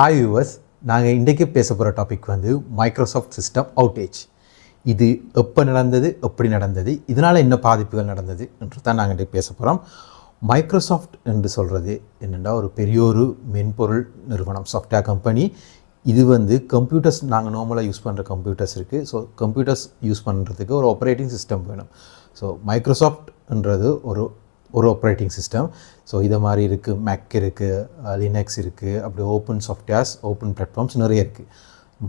Hi viewers, நாங்கள் இன்றைக்கி பேச போகிற டாபிக் வந்து மைக்ரோசாஃப்ட் சிஸ்டம் அவுட்டேஜ். இது எப்போ நடந்தது, எப்படி நடந்தது, இதனால் என்ன பாதிப்புகள் நடந்தது என்று தான் நாங்கள் இன்றைக்கி பேச போகிறோம். மைக்ரோசாஃப்ட் என்று சொல்கிறது என்னென்னா ஒரு பெரிய ஒரு மென்பொருள் நிறுவனம், சாஃப்ட்வேர் கம்பெனி. இது வந்து கம்ப்யூட்டர்ஸ், நாங்கள் நார்மலாக யூஸ் பண்ணுற கம்ப்யூட்டர்ஸ் இருக்குது. ஸோ கம்ப்யூட்டர்ஸ் யூஸ் பண்ணுறதுக்கு ஒரு ஆப்ரேட்டிங் சிஸ்டம் வேணும். ஸோ மைக்ரோசாஃப்ட்ன்றது ஒரு ஆப்ரேட்டிங் சிஸ்டம். ஸோ இதை மாதிரி இருக்குது, மேக் இருக்குது, லினக்ஸ் இருக்குது, அப்படி ஓப்பன் சாஃப்ட்வேர்ஸ், ஓப்பன் பிளாட்ஃபார்ம்ஸ் நிறைய இருக்குது.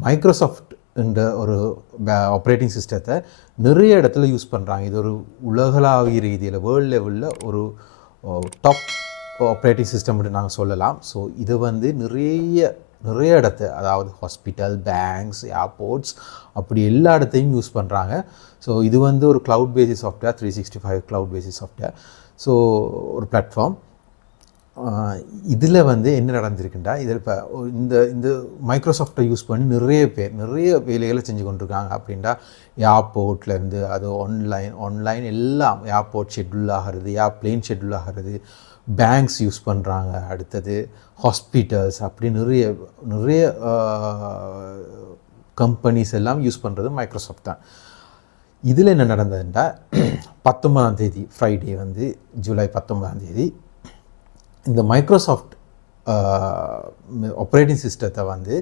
மைக்ரோசாஃப்ட் என்ற ஒரு ஆப்ரேட்டிங் சிஸ்டத்தை நிறைய இடத்துல யூஸ் பண்ணுறாங்க. இது ஒரு உலகளாவிய ரீதியில், வேர்ல்டு லெவலில் ஒரு டாப் ஆப்ரேட்டிங் சிஸ்டம்னு நாங்கள் சொல்லலாம். ஸோ இதை வந்து நிறைய இடத்த, அதாவது ஹாஸ்பிட்டல், பேங்க்ஸ், ஏர்போர்ட்ஸ், அப்படி எல்லா இடத்தையும் யூஸ் பண்ணுறாங்க. ஸோ இது வந்து ஒரு cloud basis software, 365 cloud basis software. So ஒரு பிளாட்ஃபார்ம். இதில் வந்து என்ன நடந்திருக்குண்டா, இதில் இப்போ இந்த மைக்ரோசாஃப்டை யூஸ் பண்ணி நிறைய வேலைகளை செஞ்சு கொண்டிருக்காங்க. அப்படின்டா ஏர்போர்ட்லேருந்து அது ஆன்லைன் எல்லாம், ஏர்போர்ட் ஷெட்யூல் ஆகிறது, ஏர்ப்ளேன் ஷெட்யூல் ஆகிறது, பேங்க்ஸ் யூஸ் பண்ணுறாங்க, அடுத்தது ஹாஸ்பிட்டல்ஸ், அப்படி நிறைய கம்பெனிஸ் எல்லாம் யூஸ் பண்ணுறது மைக்ரோசாஃப்ட் தான். இதில் என்ன நடந்ததுன்னா, 19ஆம் தேதி ஃப்ரைடே வந்து ஜூலை 19ஆம் தேதி இந்த மைக்ரோசாஃப்ட் ஆப்ரேட்டிங் சிஸ்டத்தை வந்து,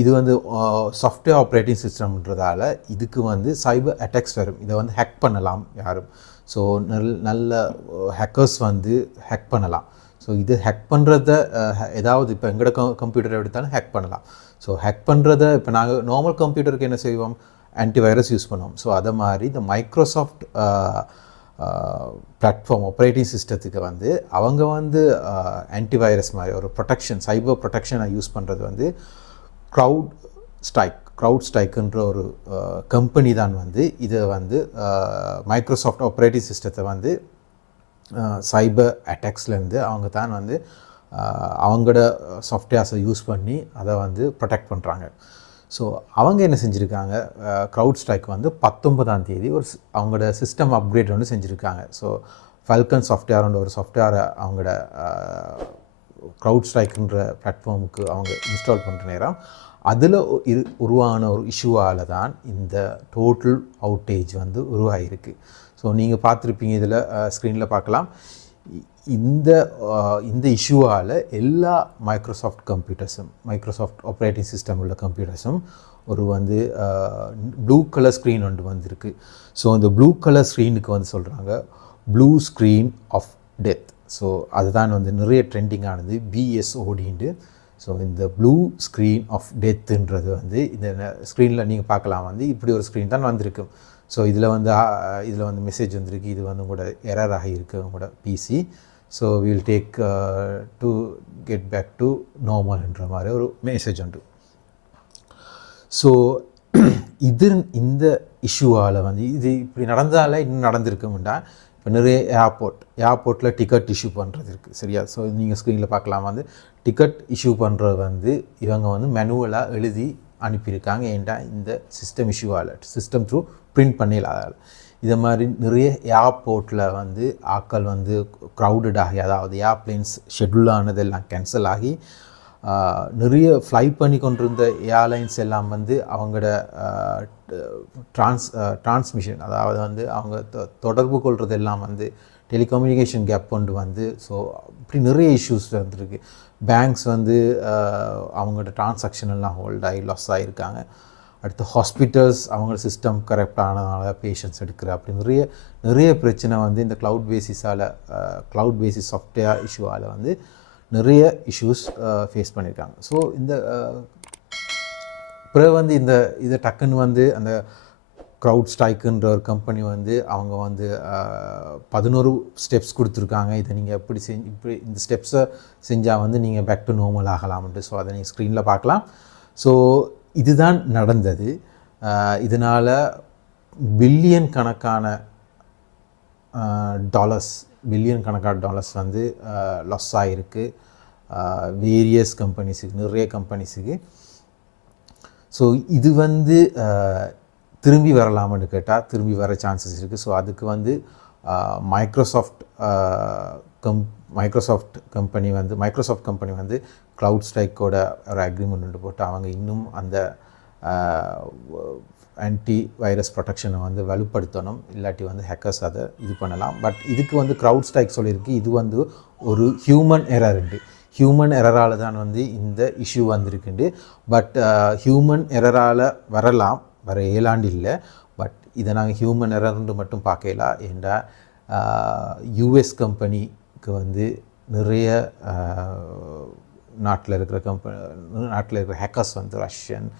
இது வந்து சாஃப்ட்வேர் ஆப்ரேட்டிங் சிஸ்டம்ன்றதால இதுக்கு வந்து சைபர் அட்டாக்ஸ் வரும். இதை வந்து ஹேக் பண்ணலாம் யாரும். ஸோ நல்ல ஹேக்கர்ஸ் வந்து ஹேக் பண்ணலாம். ஸோ இது ஹேக் பண்ணுறத ஏதாவது, இப்போ எங்களோட கம்ப்யூட்டரை எடுத்தாலும் ஹேக் பண்ணலாம். ஸோ ஹேக் பண்ணுறத, இப்போ நாங்கள் நார்மல் கம்ப்யூட்டருக்கு என்ன செய்வோம், ஆன்டிவைரஸ் யூஸ் பண்ணுவோம். ஸோ அதை மாதிரி இந்த மைக்ரோசாஃப்ட் பிளாட்ஃபார்ம் ஆப்ரேட்டிங் சிஸ்டத்துக்கு வந்து அவங்க வந்து ஆன்டிவைரஸ் மாதிரி ஒரு ப்ரொடெக்ஷன், சைபர் ப்ரொடெக்ஷனை யூஸ் பண்ணுறது வந்து க்ரௌட் ஸ்ட்ரைக்குன்ற ஒரு கம்பெனி தான் வந்து இதை வந்து மைக்ரோசாஃப்ட் ஆப்ரேட்டிங் சிஸ்டத்தை வந்து சைபர் அட்டாக்ஸ்லேருந்து அவங்க தான் வந்து அவங்களோட சாஃப்ட்வேர்ஸை யூஸ் பண்ணி அதை வந்து ப்ரொடெக்ட் பண்ணுறாங்க. ஸோ அவங்க என்ன செஞ்சுருக்காங்க, க்ரௌட் ஸ்ட்ரைக் வந்து 19ஆம் தேதி அவங்களோட சிஸ்டம் அப்கிரேட் ஒன்று செஞ்சுருக்காங்க. ஸோ ஃபால்கன் சாஃப்ட்வேர்ன்ற ஒரு சாஃப்ட்வேரை அவங்களோட க்ரௌட் ஸ்ட்ரைக்குன்ற பிளாட்ஃபார்முக்கு அவங்க இன்ஸ்டால் பண்ணுற நேரம் அதில் உருவான ஒரு இஷ்யூவால் தான் இந்த டோட்டல் அவுட்டேஜ் வந்து உருவாகிருக்கு. ஸோ நீங்கள் பார்த்துருப்பீங்க, இதில் ஸ்க்ரீனில் பார்க்கலாம். இந்த இஷ்யூவால் எல்லா மைக்ரோசாஃப்ட் கம்ப்யூட்டர்ஸும், மைக்ரோசாஃப்ட் ஆப்ரேட்டிங் சிஸ்டம் உள்ள கம்ப்யூட்டர்ஸும் ஒரு வந்து ப்ளூ கலர் ஸ்க்ரீன் ஒன்று வந்திருக்கு. ஸோ அந்த ப்ளூ கலர் ஸ்க்ரீனுக்கு வந்து சொல்கிறாங்க blue screen of death. So அதுதான் வந்து நிறைய ட்ரெண்டிங் ஆனது, பிஎஸ்ஓடின்ட்டு. ஸோ இந்த ப்ளூ ஸ்க்ரீன் ஆஃப் டெத்துன்றது வந்து இந்த ஸ்க்ரீனில் நீங்கள் பார்க்கலாம், வந்து இப்படி ஒரு ஸ்க்ரீன் தான் வந்திருக்கு. ஸோ இதில் வந்து மெசேஜ் வந்திருக்கு, இது வந்து உங்களோட எரர் ஆகியிருக்கு உங்களோட PC. So will take to get back to நார்மல்ன்ற மாதிரி ஒரு மெசேஜ் உண்டு. ஸோ இந்த இஷ்யூவால் வந்து இது இப்படி நடந்தால இன்னும் நடந்திருக்கும்டா. இப்போ நிறைய ஏர்போர்ட்டில் டிக்கெட் இஷ்யூ பண்ணுறது இருக்குது, சரியா? ஸோ நீங்கள் ஸ்க்ரீனில் பார்க்கலாம், வந்து டிக்கெட் இஷ்யூ பண்ணுறது வந்து இவங்க வந்து மேனுவலாக எழுதி அனுப்பியிருக்காங்க. ஏன்டா இந்த சிஸ்டம் இஷ்யூவால், சிஸ்டம் த்ரூ பிரிண்ட் பண்ணிடலாம். இதை மாதிரி நிறைய ஏர்போர்ட்டில் வந்து ஆட்கள் வந்து க்ரௌடட் ஆகி, அதாவது ஏர்ப்ளைன்ஸ் ஷெட்யூல் ஆனதெல்லாம் கேன்சல் ஆகி, நிறைய ஃப்ளை பண்ணி கொண்டிருந்த ஏர்லைன்ஸ் எல்லாம் வந்து அவங்களோட டிரான்ஸ்மிஷன், அதாவது வந்து அவங்க தொடர்பு கொள்வதெல்லாம் வந்து டெலிகம்யூனிகேஷன் கேப் கொண்டு வந்து, ஸோ இப்படி நிறைய இஷ்யூஸ் வந்திருக்கு. பேங்க்ஸ் வந்து அவங்களோட டிரான்சாக்ஷன் எல்லாம் ஹோல்ட் ஆகி லாஸ் ஆகியிருக்காங்க. அடுத்து ஹாஸ்பிட்டல்ஸ் அவங்களோட சிஸ்டம் கரெக்டானதுனால பேஷண்ட்ஸ் எடுக்கிற, அப்படி நிறைய பிரச்சனை வந்து இந்த க்ளவுட் பேசிஸ் சாஃப்ட்வேர் இஷ்யூவால் வந்து நிறைய இஷ்யூஸ் ஃபேஸ் பண்ணியிருக்காங்க. ஸோ இந்த பிறகு வந்து இதை டக்குன்னு வந்து அந்த க்ரௌட் ஸ்ட்ரைக்குன்ற ஒரு கம்பெனி வந்து அவங்க வந்து 11 ஸ்டெப்ஸ் கொடுத்துருக்காங்க. இதை நீங்கள் இப்படி இந்த ஸ்டெப்ஸை செஞ்சால் வந்து நீங்கள் பேக் டு நார்மல் ஆகலாம்ன்ட்டு. ஸோ அதை நீங்கள் ஸ்க்ரீனில் பார்க்கலாம். ஸோ இதுதான் நடந்தது. இதனால் பில்லியன் கணக்கான டாலர்ஸ் வந்து லாஸ் ஆகிருக்கு வேரியஸ் கம்பெனிஸுக்கு, நிறைய கம்பெனிஸுக்கு. ஸோ இது வந்து திரும்பி வரலாமான்னு கேட்டால் திரும்பி வர சான்சஸ் இருக்குது. ஸோ அதுக்கு வந்து மைக்ரோசாஃப்ட் மைக்ரோசாஃப்ட் கம்பெனி வந்து க்ளவுட் ஸ்ட்ரைக்கோட ஒரு அக்ரிமெண்ட் போட்டு அவங்க இன்னும் அந்த ஆன்டி வைரஸ் ப்ரொடெக்ஷனை வந்து வலுப்படுத்தணும், இல்லாட்டி வந்து ஹேக்கர்ஸ் அதை இது பண்ணலாம். பட் இதுக்கு வந்து க்ரௌட் ஸ்ட்ரைக் சொல்லியிருக்கு, இது வந்து ஒரு ஹியூமன் எரரால் தான் வந்து இந்த இஷ்யூ வந்திருக்குண்டு. பட் ஹியூமன் எரரால் வர ஏலாண்டு இல்லை. பட் இதை நாங்கள் ஹியூமன் எரர்ன்னு மட்டும் பார்க்கலாம். ஏண்டா யூஎஸ் கம்பெனிக்கு வந்து நிறைய நாட்டில் இருக்கிற ஹேக்கர்ஸ் வந்து ரஷ்யன்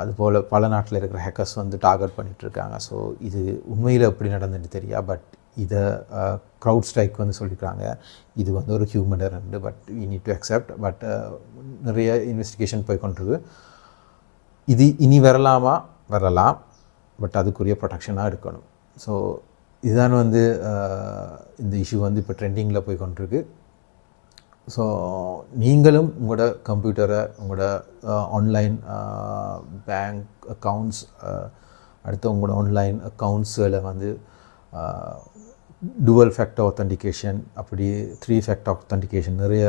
அதுபோல் பல நாட்டில் இருக்கிற ஹேக்கர்ஸ் வந்து டார்கெட் பண்ணிகிட்ருக்காங்க. ஸோ இது உண்மையில் எப்படி நடந்துட்டு தெரியா. பட் இதை க்ரௌட் ஸ்ட்ரைக் வந்து சொல்லியிருக்காங்க இது வந்து ஒரு human error. But we need to accept. But நிறைய இன்வெஸ்டிகேஷன் போய் கொண்டிருக்கு. இது இனி வரலாம். பட் அதுக்குரிய ப்ரொடெக்ஷனாக இருக்கணும். ஸோ இதுதான் வந்து இந்த இஷ்யூ வந்து இப்போ ட்ரெண்டிங்கில் போய் கொண்டிருக்கு. ஸோ நீங்களும் உங்களோட கம்ப்யூட்டரை, உங்களோட ஆன்லைன் பேங்க் அக்கௌண்ட்ஸ், அடுத்து உங்களோட ஆன்லைன் அக்கௌண்ட்ஸில் வந்து டுவல் ஃபேக்டர் ஆத்தென்டிகேஷன், அப்படி 3 ஃபேக்டர் ஆத்தென்டிகேஷன் நிறைய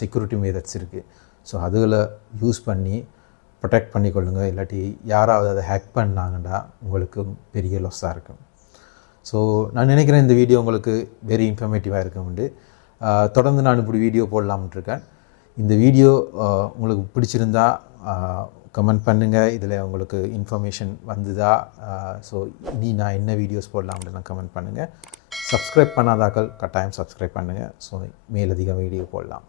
செக்யூரிட்டி மெத்தட்ஸ் இருக்குது. ஸோ அதில் யூஸ் பண்ணி ப்ரொடெக்ட் பண்ணிக்கொள்ளுங்கள். இல்லாட்டி யாராவது அதை ஹேக் பண்ணாங்கன்னா உங்களுக்கு பெரிய லாஸாக இருக்கும். ஸோ நான் நினைக்கிறேன் இந்த வீடியோ உங்களுக்கு வெரி இன்ஃபர்மேட்டிவாக இருக்கும்ண்டு. தொடர்ந்து நான் இப்படி வீடியோ போடலாம்னு இருக்கேன். இந்த வீடியோ உங்களுக்கு பிடிச்சிருந்தா கமெண்ட் பண்ணுங்கள். இதில் உங்களுக்கு இன்ஃபர்மேஷன் வந்துதா, ஸோ இனி நான் என்ன வீடியோஸ் போடலாம்னு கமெண்ட் பண்ணுங்கள். சப்ஸ்கிரைப் பண்ணாதாக்கள் கட்டாயம் சப்ஸ்கிரைப் பண்ணுங்கள். ஸோ மேலதிக வீடியோ போடலாம்.